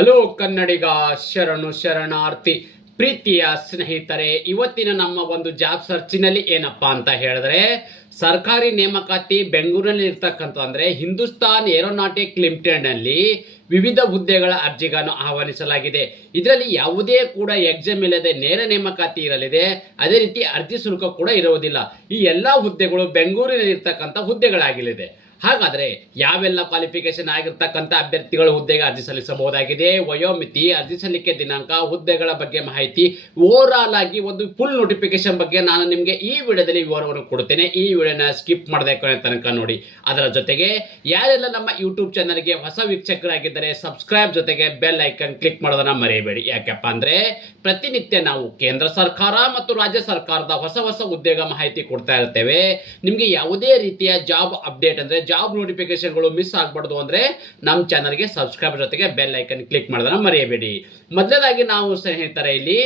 Hello ಕನ್ನಡಿಗ ಶರಣು ಶರಣಾರ್ಥಿ ಪ್ರೀತಿಯ ಸ್ನೇಹಿತರೆ, ಇವತ್ತಿನ ನಮ್ಮ ಒಂದು ಜಾಬ್ ಸರ್ಚಿನಲ್ಲಿ ಏನಪ್ಪಾ ಅಂತ ಹೇಳಿದ್ರೆ, ಸರ್ಕಾರಿ ನೇಮಕಾತಿ ಬೆಂಗಳೂರಿನಲ್ಲಿ ಇರ್ತಕ್ಕಂಥ ಅಂದ್ರೆ ಹಿಂದೂಸ್ತಾನ್ ಏರೋನಾಟಿಕ್ ಲಿಮಿಟೆಡ್ ನಲ್ಲಿ ವಿವಿಧ ಹುದ್ದೆಗಳ ಅರ್ಜಿಗಳನ್ನು ಆಹ್ವಾನಿಸಲಾಗಿದೆ. ಇದರಲ್ಲಿ ಯಾವುದೇ ಕೂಡ ಎಕ್ಸಾಮ್ ಇಲ್ಲದೆ ನೇರ ನೇಮಕಾತಿ ಇರಲಿದೆ. ಅದೇ ರೀತಿ ಅರ್ಜಿ ಶುಲ್ಕ ಕೂಡ ಇರುವುದಿಲ್ಲ. ಈ ಎಲ್ಲಾ ಹುದ್ದೆಗಳು ಬೆಂಗಳೂರಿನಲ್ಲಿ ಇರ್ತಕ್ಕಂಥ ಹುದ್ದೆಗಳಾಗಲಿದೆ. ಹಾಗಾದ್ರೆ ಯಾವೆಲ್ಲ ಕ್ವಾಲಿಫಿಕೇಶನ್ ಆಗಿರ್ತಕ್ಕಂಥ ಅಭ್ಯರ್ಥಿಗಳು ಹುದ್ದೆಗೆ ಅರ್ಜಿ ಸಲ್ಲಿಸಬಹುದಾಗಿದೆ, ವಯೋಮಿತಿ, ಅರ್ಜಿ ಸಲ್ಲಿಕೆ ದಿನಾಂಕ, ಹುದ್ದೆಗಳ ಬಗ್ಗೆ ಮಾಹಿತಿ, ಓವರ್ ಆಲ್ ಆಗಿ ಒಂದು ಫುಲ್ ನೋಟಿಫಿಕೇಶನ್ ಬಗ್ಗೆ ನಾನು ನಿಮಗೆ ಈ ವಿಡಿಯೋದಲ್ಲಿ ವಿವರವನ್ನು ಕೊಡುತ್ತೇನೆ. ಈ ವಿಡಿಯೋನ ಸ್ಕಿಪ್ ಮಾಡದೆ ಕೊನೆ ತನಕ ನೋಡಿ. ಅದರ ಜೊತೆಗೆ ಯಾರೆಲ್ಲ ನಮ್ಮ ಯೂಟ್ಯೂಬ್ ಚಾನಲ್ಗೆ ಹೊಸ ವೀಕ್ಷಕರಾಗಿದ್ದರೆ ಸಬ್ಸ್ಕ್ರೈಬ್ ಜೊತೆಗೆ ಬೆಲ್ ಐಕನ್ ಕ್ಲಿಕ್ ಮಾಡೋದನ್ನ ಮರೆಯಬೇಡಿ. ಯಾಕಪ್ಪ ಅಂದ್ರೆ ಪ್ರತಿನಿತ್ಯ ನಾವು ಕೇಂದ್ರ ಸರ್ಕಾರ ಮತ್ತು ರಾಜ್ಯ ಸರ್ಕಾರದ ಹೊಸ ಹೊಸ ಉದ್ಯೋಗ ಮಾಹಿತಿ ಕೊಡ್ತಾ ಇರ್ತೇವೆ. ನಿಮಗೆ ಯಾವುದೇ ರೀತಿಯ ಜಾಬ್ ಅಪ್ಡೇಟ್ ಅಂದ್ರೆ ಜಾಬ್ ನೋಟಿಫಿಕೇಶನ್ಗಳು ಮಿಸ್ ಆಗಬಾರ್ದು ಅಂದ್ರೆ ನಮ್ಮ ಚಾನಲ್ಗೆ ಸಬ್ಸ್ಕ್ರೈಬ್ ಜೊತೆಗೆ ಬೆಲ್ ಐಕನ್ ಕ್ಲಿಕ್ ಮಾಡೋದನ್ನ ಮರೆಯಬೇಡಿ. ಮೊದಲನೇದಾಗಿ ನಾವು ಸ್ನೇಹಿತರೆ ಇಲ್ಲಿ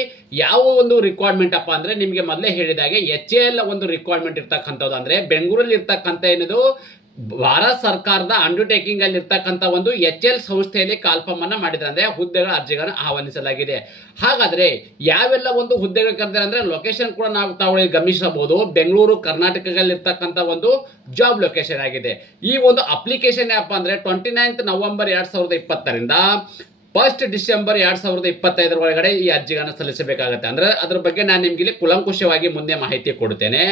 ಯಾವ ಒಂದು ರಿಕ್ವೈರ್ಮೆಂಟ್ ಅಪ್ಪ ಅಂದ್ರೆ ನಿಮಗೆ ಮೊದಲೇ ಹೇಳಿದಾಗೆ HAL ಒಂದು ರಿಕ್ವೈರ್ಮೆಂಟ್ ಇರ್ತಕ್ಕಂಥದ್ದು ಅಂದ್ರೆ ಬೆಂಗಳೂರಲ್ಲಿ ಇರ್ತಕ್ಕಂಥ ಏನಿದು ಭಾರತ ಸರ್ಕಾರದ ಅಂಡರ್ಟೇಕಿಂಗ್ ಅಲ್ಲಿ ಇರ್ತಕ್ಕಂಥ ಒಂದು HAL ಸಂಸ್ಥೆಯಲ್ಲಿ ಕಾಲ್ಫಾರ್ಮ್ ಅನ್ನ ಮಾಡಿದ್ರೆ ಅಂದ್ರೆ ಹುದ್ದೆಗಳ ಅರ್ಜಿಗಳನ್ನು ಆಹ್ವಾನಿಸಲಾಗಿದೆ. ಹಾಗಾದ್ರೆ ಯಾವೆಲ್ಲ ಒಂದು ಹುದ್ದೆಗಳು ಕರೆದಿದ್ದಾರೆ ಅಂದ್ರೆ ಲೊಕೇಶನ್ ಕೂಡ ನಾವು ತಾವು ಗಮನಿಸಬಹುದು. ಬೆಂಗಳೂರು ಕರ್ನಾಟಕದಲ್ಲಿ ಇರ್ತಕ್ಕಂಥ ಒಂದು ಜಾಬ್ ಲೊಕೇಶನ್ ಆಗಿದೆ. ಈ ಒಂದು ಅಪ್ಲಿಕೇಶನ್ ಏನಪ್ಪ ಅಂದ್ರೆ 29 ನವೆಂಬರ್ 2020ರಿಂದ 1 ಡಿಸೆಂಬರ್ 2025 ಒಳಗಡೆ ಈ ಅರ್ಜಿಗಳನ್ನು ಸಲ್ಲಿಸಬೇಕಾಗುತ್ತೆ. ಅಂದ್ರೆ ಅದ್ರ ಬಗ್ಗೆ ನಾನು ನಿಮ್ಗೆ ಇಲ್ಲಿ ಕುಲಂಕುಷವಾಗಿ ಮುಂದೆ ಮಾಹಿತಿ ಕೊಡ್ತೇನೆ.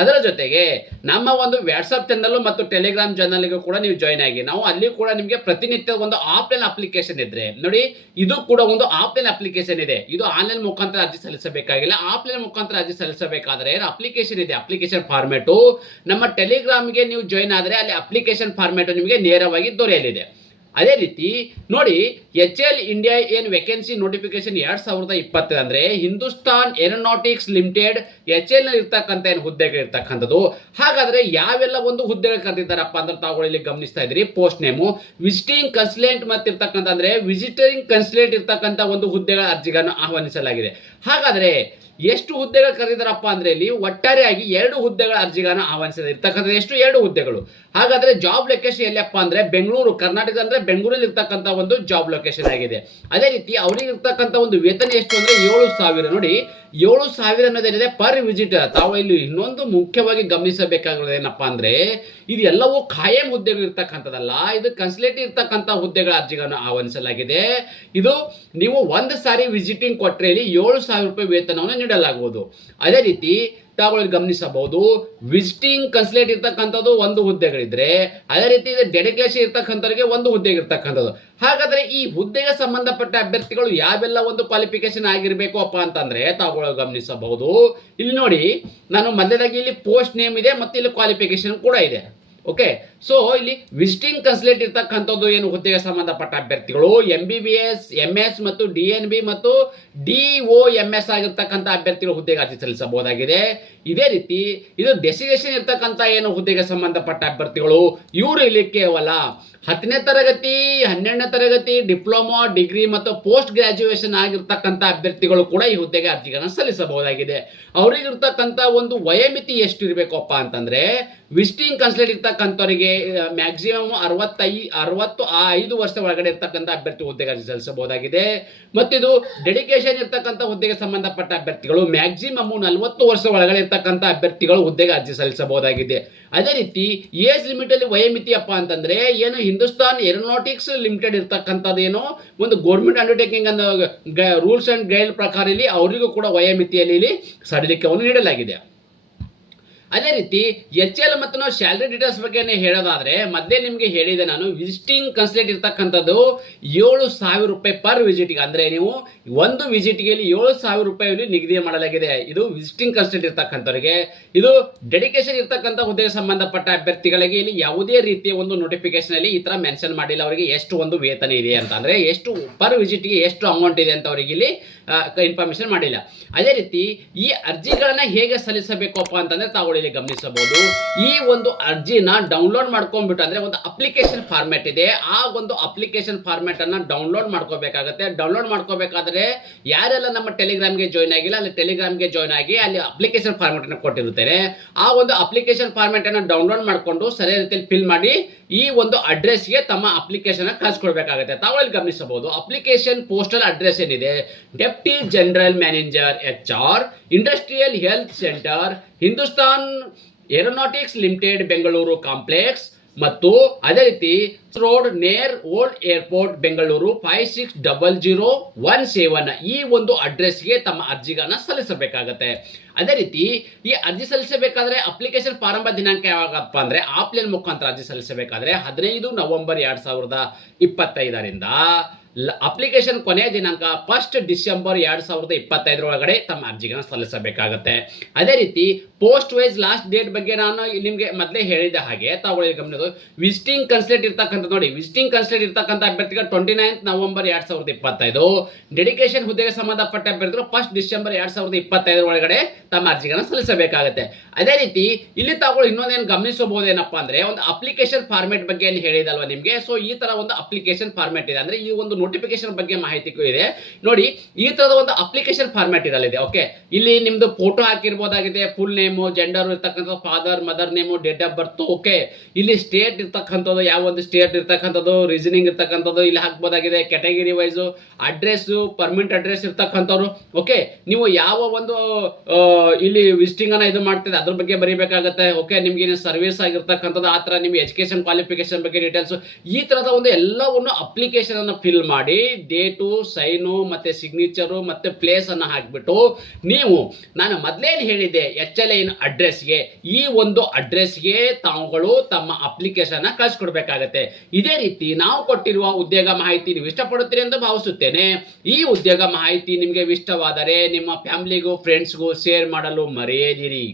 ಅದರ ಜೊತೆಗೆ ನಮ್ಮ ಒಂದು ವಾಟ್ಸ್ಆಪ್ ಚಾನಲ್ ಮತ್ತು ಟೆಲಿಗ್ರಾಮ್ ಚಾನಲ್ಗೂ ಕೂಡ ನೀವು ಜಾಯ್ನ್ ಆಗಿ. ನಾವು ಅಲ್ಲಿ ಕೂಡ ನಿಮಗೆ ಪ್ರತಿನಿತ್ಯ ಒಂದು ಆಫ್ಲೈನ್ ಅಪ್ಲಿಕೇಶನ್ ಇದ್ರೆ ನೋಡಿ, ಇದು ಕೂಡ ಒಂದು ಆಫ್ಲೈನ್ ಅಪ್ಲಿಕೇಶನ್ ಇದೆ. ಇದು ಆನ್ಲೈನ್ ಮುಖಾಂತರ ಅರ್ಜಿ ಸಲ್ಲಿಸಬೇಕಾಗಿಲ್ಲ. ಆಫ್ಲೈನ್ ಮುಖಾಂತರ ಅರ್ಜಿ ಸಲ್ಲಿಸಬೇಕಾದ್ರೆ ಅಪ್ಲಿಕೇಶನ್ ಇದೆ, ಅಪ್ಲಿಕೇಶನ್ ಫಾರ್ಮ್ಯಾಟು ನಮ್ಮ ಟೆಲಿಗ್ರಾಮ್ಗೆ ನೀವು ಜಾಯ್ನ್ ಆದರೆ ಅಲ್ಲಿ ಅಪ್ಲಿಕೇಶನ್ ಫಾರ್ಮ್ಯಾಟು ನಿಮಗೆ ನೇರವಾಗಿ ದೊರೆಯಲಿದೆ. ಅದೇ ರೀತಿ ನೋಡಿ, HAL ಇಂಡಿಯಾ ಏನ್ ವೇಕೆನ್ಸಿ ನೋಟಿಫಿಕೇಶನ್ 2020 ಅಂದ್ರೆ ಹಿಂದೂಸ್ತಾನ್ ಏರೋನಾಟಿಕ್ಸ್ ಲಿಮಿಟೆಡ್ HAL ನಲ್ಲಿ ಇರ್ತಕ್ಕಂಥ ಏನು ಹುದ್ದೆಗಳು ಇರ್ತಕ್ಕಂಥದ್ದು. ಹಾಗಾದ್ರೆ ಯಾವೆಲ್ಲ ಒಂದು ಹುದ್ದೆಗಳು ಕರೆದಿದ್ದಾರಪ್ಪ ಅಂದ್ರೆ ತಾವು ಇಲ್ಲಿ ಗಮನಿಸ್ತಾ ಇದ್ರಿ. ಪೋಸ್ಟ್ ನೇಮು ವಿಸಿಟಿಂಗ್ ಕನ್ಸಲ್ಟೆಂಟ್ ಮತ್ತೆ ಇರ್ತಕ್ಕಂಥ ಅಂದ್ರೆ ವಿಸಿಟಿಂಗ್ ಕನ್ಸಲ್ಟೆಂಟ್ ಇರ್ತಕ್ಕಂಥ ಒಂದು ಹುದ್ದೆಗಳ ಅರ್ಜಿಗಳನ್ನು ಆಹ್ವಾನಿಸಲಾಗಿದೆ. ಹಾಗಾದ್ರೆ ಎಷ್ಟು ಹುದ್ದೆಗಳು ಕರೆದಿದ್ದಾರಪ್ಪ ಅಂದ್ರೆ ಇಲ್ಲಿ ಒಟ್ಟಾರೆಯಾಗಿ 2 ಹುದ್ದೆಗಳ ಅರ್ಜಿಗಳನ್ನು ಆಹ್ವಾನಿಸಿದೆ ಇರ್ತಕ್ಕಂಥ. ಎಷ್ಟು 2 ಹುದ್ದೆಗಳು. ಹಾಗಾದ್ರೆ ಜಾಬ್ ಲೊಕೇಶನ್ ಎಲ್ಲಪ್ಪ ಅಂದ್ರೆ ಬೆಂಗಳೂರು ಕರ್ನಾಟಕ ಅಂದ್ರೆ ಬೆಂಗಳೂರಲ್ಲಿ ಇರ್ತಕ್ಕಂಥ ಒಂದು ಜಾಬ್ ಲೊಕೇಶನ್ ಆಗಿದೆ. ಅದೇ ರೀತಿ ಅವರಿಗೆ ಇರ್ತಕ್ಕಂಥ ಒಂದು ವೇತನ ಎಷ್ಟು ಅಂದ್ರೆ 7,000. ನೋಡಿ 7,000 ಅನ್ನೋದೇನಿದೆ ಪರ್ ವಿಸಿಟ್. ತಾವು ಇಲ್ಲಿ ಇನ್ನೊಂದು ಮುಖ್ಯವಾಗಿ ಗಮನಿಸಬೇಕಾಗಿರೋದು ಏನಪ್ಪಾ ಅಂದ್ರೆ ಇದು ಎಲ್ಲವೂ ಖಾಯಂ ಹುದ್ದೆಗಳು ಇರ್ತಕ್ಕಂಥದ್ದಲ್ಲ. ಇದು ಕನ್ಸಲ್ಟೇಟಿವ್ ಇರ್ತಕ್ಕಂಥ ಹುದ್ದೆಗಳ ಅರ್ಜಿಗಳನ್ನು ಆಹ್ವಾನಿಸಲಾಗಿದೆ. ಇದು ನೀವು ಒಂದು ಸಾರಿ ವಿಸಿಟಿಂಗ್ ಕೊಟ್ಟರೆ ಇಲ್ಲಿ 7,000 ರೂಪಾಯಿ ವೇತನವನ್ನು ನೀಡಲಾಗುವುದು. ಅದೇ ರೀತಿ ತಾವುಗಳು ಗಮನಿಸಬಹುದು, ವಿಸಿಟಿಂಗ್ ಕನ್ಸಲ್ಟೇಟ್ ಇರ್ತಕ್ಕಂಥದ್ದು ಒಂದು ಹುದ್ದೆಗಳಿದ್ರೆ, ಅದೇ ರೀತಿ ಡೆಡಿಕೇಶನ್ ಇರ್ತಕ್ಕಂಥವ್ರಿಗೆ ಒಂದು ಹುದ್ದೆಗೆ ಇರ್ತಕ್ಕಂಥದ್ದು. ಹಾಗಾದ್ರೆ ಈ ಹುದ್ದೆಗೆ ಸಂಬಂಧಪಟ್ಟ ಅಭ್ಯರ್ಥಿಗಳು ಯಾವೆಲ್ಲ ಒಂದು ಕ್ವಾಲಿಫಿಕೇಶನ್ ಆಗಿರಬೇಕು ಅಪ್ಪ ಅಂತಂದ್ರೆ ತಾವುಗಳು ಗಮನಿಸಬಹುದು. ಇಲ್ಲಿ ನೋಡಿ, ನಾನು ಮೊದಲಾಗಿ ಇಲ್ಲಿ ಪೋಸ್ಟ್ ನೇಮ್ ಇದೆ ಮತ್ತು ಇಲ್ಲಿ ಕ್ವಾಲಿಫಿಕೇಶನ್ ಕೂಡ ಇದೆ. ಓಕೆ, ಸೊ ಇಲ್ಲಿ ವಿಸಿಟಿಂಗ್ ಕನ್ಸಲ್ಟೇಟ್ ಇರ್ತಕ್ಕಂಥದ್ದು ಏನು ಹುದ್ದೆಗೆ ಸಂಬಂಧಪಟ್ಟ ಅಭ್ಯರ್ಥಿಗಳು MBBS, MS ಮತ್ತು DNB ಮತ್ತು DOMS ಆಗಿರ್ತಕ್ಕಂಥ ಅಭ್ಯರ್ಥಿಗಳು ಹುದ್ದೆಗೆ ಅರ್ಜಿ ಸಲ್ಲಿಸಬಹುದಾಗಿದೆ. ಇದೇ ರೀತಿ ಇದು ಡೆಸಿಗ್ನೇಷನ್ ಇರ್ತಕ್ಕಂಥ ಏನು ಹುದ್ದೆಗೆ ಸಂಬಂಧಪಟ್ಟ ಅಭ್ಯರ್ಥಿಗಳು ಇವರು ಇಲ್ಲಿ ಕೇವಲ 10ನೇ ತರಗತಿ, 12ನೇ ತರಗತಿ, ಡಿಪ್ಲೊಮಾ, ಡಿಗ್ರಿ ಮತ್ತು ಪೋಸ್ಟ್ ಗ್ರಾಜುಯೇಷನ್ ಆಗಿರ್ತಕ್ಕಂಥ ಅಭ್ಯರ್ಥಿಗಳು ಕೂಡ ಈ ಹುದ್ದೆಗೆ ಅರ್ಜಿಗಳನ್ನು ಸಲ್ಲಿಸಬಹುದಾಗಿದೆ. ಅವರಿಗಿರ್ತಕ್ಕಂಥ ಒಂದು ವಯೋಮಿತಿ ಎಷ್ಟು ಇರಬೇಕಪ್ಪ ಅಂತಂದ್ರೆ ವಿಸಿಟಿಂಗ್ ಕನ್ಸಲ್ಟೇಟ್ ಇರ್ತಕ್ಕಂಥವರಿಗೆ ಮ್ಯಾಕ್ಸಿಮಮ್ 65 ವರ್ಷ ಒಳಗಡೆ ಇರ್ತಕ್ಕಂಥ ಅಭ್ಯರ್ಥಿ ಹುದ್ದೆಗೆ ಅರ್ಜಿ ಸಲ್ಲಿಸಬಹುದಾಗಿದೆ. ಮತ್ತಿದು ಡೆಡಿಕೇಶನ್ ಇರ್ತಕ್ಕಂಥ ಹುದ್ದೆಗೆ ಸಂಬಂಧಪಟ್ಟ ಅಭ್ಯರ್ಥಿಗಳು ಮ್ಯಾಕ್ಸಿಮಮ್ 40 ವರ್ಷ ಒಳಗಡೆ ಇರ್ತಕ್ಕಂಥ ಅಭ್ಯರ್ಥಿಗಳು ಹುದ್ದೆಗೆ ಅರ್ಜಿ ಸಲ್ಲಿಸಬಹುದಾಗಿದೆ. ಅದೇ ರೀತಿ ಏಜ್ ಲಿಮಿಟ್ ಅಲ್ಲಿ ವಯೋಮಿತಿ ಅಪ್ಪ ಅಂತಂದ್ರೆ ಏನು ಹಿಂದೂಸ್ತಾನ್ ಏರೋನಾಟಿಕ್ಸ್ ಲಿಮಿಟೆಡ್ ಇರ್ತಕ್ಕಂಥದ್ದು ಏನೋ ಒಂದು ಗೌರ್ಮೆಂಟ್ ಅಂಡರ್ಟೇಕಿಂಗ್ ಅನ್ನೋ ರೂಲ್ಸ್ ಅಂಡ್ ಗೈಡ್ ಪ್ರಕಾರ ಇಲ್ಲಿ ಅವರಿಗೂ ಕೂಡ ವಯೋಮಿತಿಯಲ್ಲಿ ಇಲ್ಲಿ ಸಡಿಲಿಕೆಯನ್ನು ನೀಡಲಾಗಿದೆ. ಅದೇ ರೀತಿ HAL ಮತ್ತು ನಾವು ಸ್ಯಾಲರಿ ಡೀಟೇಲ್ಸ್ ಬಗ್ಗೆ ಹೇಳೋದಾದ್ರೆ ಮೊದಲೇ ನಿಮಗೆ ಹೇಳಿದೆ ನಾನು. ವಿಸಿಟಿಂಗ್ ಕನ್ಸಲ್ಟೇಟ್ ಇರ್ತಕ್ಕಂಥದ್ದು 7,000 ರೂಪಾಯಿ ಪರ್ ವಿಸಿಟ್ಗೆ, ಅಂದ್ರೆ ನೀವು ಒಂದು ವಿಸಿಟ್ಗೆ 7,000 ರೂಪಾಯಿ ನಿಗದಿ ಮಾಡಲಾಗಿದೆ. ಇದು ವಿಸಿಟಿಂಗ್ ಕನ್ಸಲ್ಟೇಟ್ ಇರ್ತಕ್ಕಂಥವರಿಗೆ. ಇದು ಡೆಡಿಕೇಶನ್ ಇರ್ತಕ್ಕಂಥ ಹುದ್ದೆಗೆ ಸಂಬಂಧಪಟ್ಟ ಅಭ್ಯರ್ಥಿಗಳಿಗೆ ಇಲ್ಲಿ ಯಾವುದೇ ರೀತಿಯ ಒಂದು ನೋಟಿಫಿಕೇಶನ್ ಅಲ್ಲಿ ಈ ತರ ಮೆನ್ಷನ್ ಮಾಡಿಲ್ಲ ಅವರಿಗೆ ಎಷ್ಟು ಒಂದು ವೇತನ ಇದೆ ಅಂತ, ಅಂದ್ರೆ ಎಷ್ಟು ಪರ್ ವಿಸಿಟ್ಗೆ ಎಷ್ಟು ಅಮೌಂಟ್ ಇದೆ ಅಂತ ಅವರಿಗೆ ಇಲ್ಲಿ ಇನ್ಫಾರ್ಮೇಶನ್ ಮಾಡಿಲ್ಲ. ಅದೇ ರೀತಿ ಈ ಅರ್ಜಿಗಳನ್ನ ಹೇಗೆ ಸಲ್ಲಿಸಬೇಕಪ್ಪ ಅಂತಂದ್ರೆ ತಾವು ಇಲ್ಲಿ ಗಮನಿಸಬಹುದು. ಈ ಒಂದು ಅರ್ಜಿನ ಡೌನ್ಲೋಡ್ ಮಾಡ್ಕೊಂಡ್ಬಿಟ್ಟು ಅಂದ್ರೆ ಒಂದು ಅಪ್ಲಿಕೇಶನ್ ಫಾರ್ಮ್ಯಾಟ್ ಇದೆ, ಆ ಒಂದು ಅಪ್ಲಿಕೇಶನ್ ಫಾರ್ಮ್ಯಾಟ್ ಅನ್ನ ಡೌನ್ಲೋಡ್ ಮಾಡ್ಕೋಬೇಕಾಗುತ್ತೆ. ಡೌನ್ಲೋಡ್ ಮಾಡ್ಕೋಬೇಕಾದ್ರೆ ಯಾರೆಲ್ಲ ನಮ್ಮ ಟೆಲಿಗ್ರಾಮ್ಗೆ ಜಾಯ್ನ್ ಆಗಿಲ್ಲ ಅಲ್ಲಿ ಟೆಲಿಗ್ರಾಮ್ಗೆ ಜಾಯ್ನ್ ಆಗಿ ಅಲ್ಲಿ ಅಪ್ಲಿಕೇಶನ್ ಫಾರ್ಮ್ಯಾಟ್ ಅನ್ನು ಕೊಟ್ಟಿರುತ್ತೇನೆ. ಆ ಒಂದು ಅಪ್ಲಿಕೇಶನ್ ಫಾರ್ಮ್ಯಾಟ್ ಅನ್ನು ಡೌನ್ಲೋಡ್ ಮಾಡಿಕೊಂಡು ಸರಿಯಾದ ರೀತಿಯಲ್ಲಿ ಫಿಲ್ ಮಾಡಿ ಈ ಒಂದು ಅಡ್ರೆಸ್ಗೆ ತಮ್ಮ ಅಪ್ಲಿಕೇಶನ್ ಕಳಿಸ್ಕೊಡ್ಬೇಕಾಗುತ್ತೆ. ತಾವು ಇಲ್ಲಿ ಗಮನಿಸಬಹುದು ಅಪ್ಲಿಕೇಶನ್ ಪೋಸ್ಟಲ್ ಅಡ್ರೆಸ್ ಏನಿದೆ deputy general manager HR industrial health centre Hindustan aeronautics limited Bengaluru complex ಮತ್ತು ಅದೇ ರೀತಿ ರೋಡ್ ನೇರ್ ಓಲ್ಡ್ ಏರ್ಪೋರ್ಟ್ ಬೆಂಗಳೂರು 560017 ಈ ಒಂದು ಅಡ್ರೆಸ್ಗೆ ತಮ್ಮ ಅರ್ಜಿಗಳನ್ನ ಸಲ್ಲಿಸಬೇಕಾಗತ್ತೆ. ಅದೇ ರೀತಿ ಈ ಅರ್ಜಿ ಸಲ್ಲಿಸಬೇಕಾದ್ರೆ ಅಪ್ಲಿಕೇಶನ್ ಪ್ರಾರಂಭ ದಿನಾಂಕ ಯಾವಾಗಪ್ಪ ಅಂದ್ರೆ ಆಫ್ಲೈನ್ ಮುಖಾಂತರ ಅರ್ಜಿ ಸಲ್ಲಿಸಬೇಕಾದ್ರೆ 15 ನವೆಂಬರ್ 2025 ಅಪ್ಲಿಕೇಶನ್ ಕೊನೆಯ ದಿನಾಂಕ 1 ಡಿಸೆಂಬರ್ 2025 ಒಳಗಡೆ ತಮ್ಮ ಅರ್ಜಿಗಳನ್ನು ಸಲ್ಲಿಸಬೇಕಾಗತ್ತೆ. ಅದೇ ರೀತಿ ಪೋಸ್ಟ್ ವೈಸ್ ಲಾಸ್ಟ್ ಡೇಟ್ ಬಗ್ಗೆ ನಾನು ನಿಮಗೆ ಮೊದಲೇ ಹೇಳಿದ ಹಾಗೆ ತಾವುಗಳಿಗೆ ಗಮನಿಸೋದು ವಿಸಿಟಿಂಗ್ ಕನ್ಸುಲೇಟ್ ಇರ್ತಕ್ಕಂಥ ನೋಡಿ ವಿಸಿಟಿಂಗ್ ಕನ್ಸುಲೇಟ್ ಇರ್ತಕ್ಕಂಥ ಅಭ್ಯರ್ಥಿಗಳು 29 ನವೆಂಬರ್ 2025, ಡೆಡಿಕೇಶನ್ ಹುದ್ದೆಗೆ ಸಂಬಂಧಪಟ್ಟ ಅಭ್ಯರ್ಥಿಗಳು 1 ಡಿಸೆಂಬರ್ 2025 ಒಳಗಡೆ ತಮ್ಮ ಅರ್ಜಿಗಳನ್ನು ಸಲ್ಲಿಸಬೇಕಾಗುತ್ತೆ. ಅದೇ ರೀತಿ ಇಲ್ಲಿ ತಾವು ಇನ್ನೊಂದೇನು ಗಮನಿಸಬಹುದೇನಪ್ಪ ಅಂದ್ರೆ ಒಂದು ಅಪ್ಲಿಕೇಶನ್ ಫಾರ್ಮ್ಯಾಟ್ ಬಗ್ಗೆ ಏನು ಹೇಳಿದಲ್ವ ನಿಮಗೆ. ಸೊ ಈ ತರ ಒಂದು ಅಪ್ಲಿಕೇಶನ್ ಫಾರ್ಮ್ಯಾಟ್ ಇದೆ ಅಂದ್ರೆ ಈ ಒಂದು ನೋಟಿಫಿಕೇಶನ್ ಬಗ್ಗೆ ಮಾಹಿತಿಗೂ ಇದೆ ನೋಡಿ. ಈ ತರದ ಒಂದು ಅಪ್ಲಿಕೇಶನ್ ಫಾರ್ಮ್ಯಾಟ್ ಇದೆ. ಓಕೆ, ಇಲ್ಲಿ ನಿಮ್ದು ಫೋಟೋ ಹಾಕಿರ್ಬೋದಾಗಿದೆ, ಫುಲ್ ನೇಮು, ಜೆಂಡರ್ ಇರ್ತಕ್ಕಂಥ, father mother name, date of birth. Okay, ಇಲ್ಲಿ ಸ್ಟೇಟ್ ಇರ್ತಕ್ಕಂಥದ್ದು, ಯಾವ ಒಂದು ಸ್ಟೇಟ್ ಇರ್ತಕ್ಕಂಥದ್ದು, ರೀಸನಿಂಗ್ ಇರ್ತಕ್ಕಂಥದ್ದು ಇಲ್ಲಿ ಹಾಕ್ಬೋದಾಗಿದೆ. Category wise address, permanent address ಇರ್ತಕ್ಕಂಥವ್ರು. ಓಕೆ, ನೀವು ಯಾವ ಒಂದು ಇಲ್ಲಿ ವಿಸಿಟಿಂಗ್ ಅನ್ನ ಇದು ಮಾಡ್ತಿದೆ ಅದ್ರ ಬಗ್ಗೆ ಬರೀಬೇಕಾಗತ್ತೆ. ಓಕೆ, ನಿಮ್ಗೆ ಸರ್ವಿಸ್ ಆಗಿರ್ತಕ್ಕಂಥದ್ದು, ಆ ತರ ನಿಮ್ಗೆ ಎಜುಕೇಶನ್ ಕ್ವಾಲಿಫಿಕೇಶನ್ ಬಗ್ಗೆ ಡೀಟೇಲ್ಸ್, ಈ ತರದ ಒಂದು ಎಲ್ಲವನ್ನು ಅಪ್ಲಿಕೇಶನ್ ಅನ್ನು ಫಿಲ್ ಮಾಡಿ ಡೇಟು, ಸೈನು ಮತ್ತೆ ಸಿಗ್ನೇಚರು ಮತ್ತೆ ಪ್ಲೇಸ್ ಅನ್ನು ಹಾಕಿಬಿಟ್ಟು ನೀವು ನಾನು ಮೊದಲೇನು ಹೇಳಿದೆ HLIN ಅಡ್ರೆಸ್ಗೆ ಈ ಒಂದು ಅಡ್ರೆಸ್ಗೆ ತಾವುಗಳು ತಮ್ಮ ಅಪ್ಲಿಕೇಶನ್ ಕಳಿಸ್ಕೊಡ್ಬೇಕಾಗತ್ತೆ. ಇದೇ ರೀತಿ ನಾವು ಕೊಟ್ಟಿರುವ ಉದ್ಯೋಗ ಮಾಹಿತಿ ನೀವು ಇಷ್ಟಪಡುತ್ತೀರಿ ಎಂದು ಭಾವಿಸುತ್ತೇನೆ. ಈ ಉದ್ಯೋಗ ಮಾಹಿತಿ ನಿಮಗೆ ಇಷ್ಟವಾದರೆ ನಿಮ್ಮ ಫ್ಯಾಮಿಲಿಗೂ ಫ್ರೆಂಡ್ಸ್ಗೂ ಶೇರ್ ಮಾಡಲು ಮರೆಯದಿರಿ.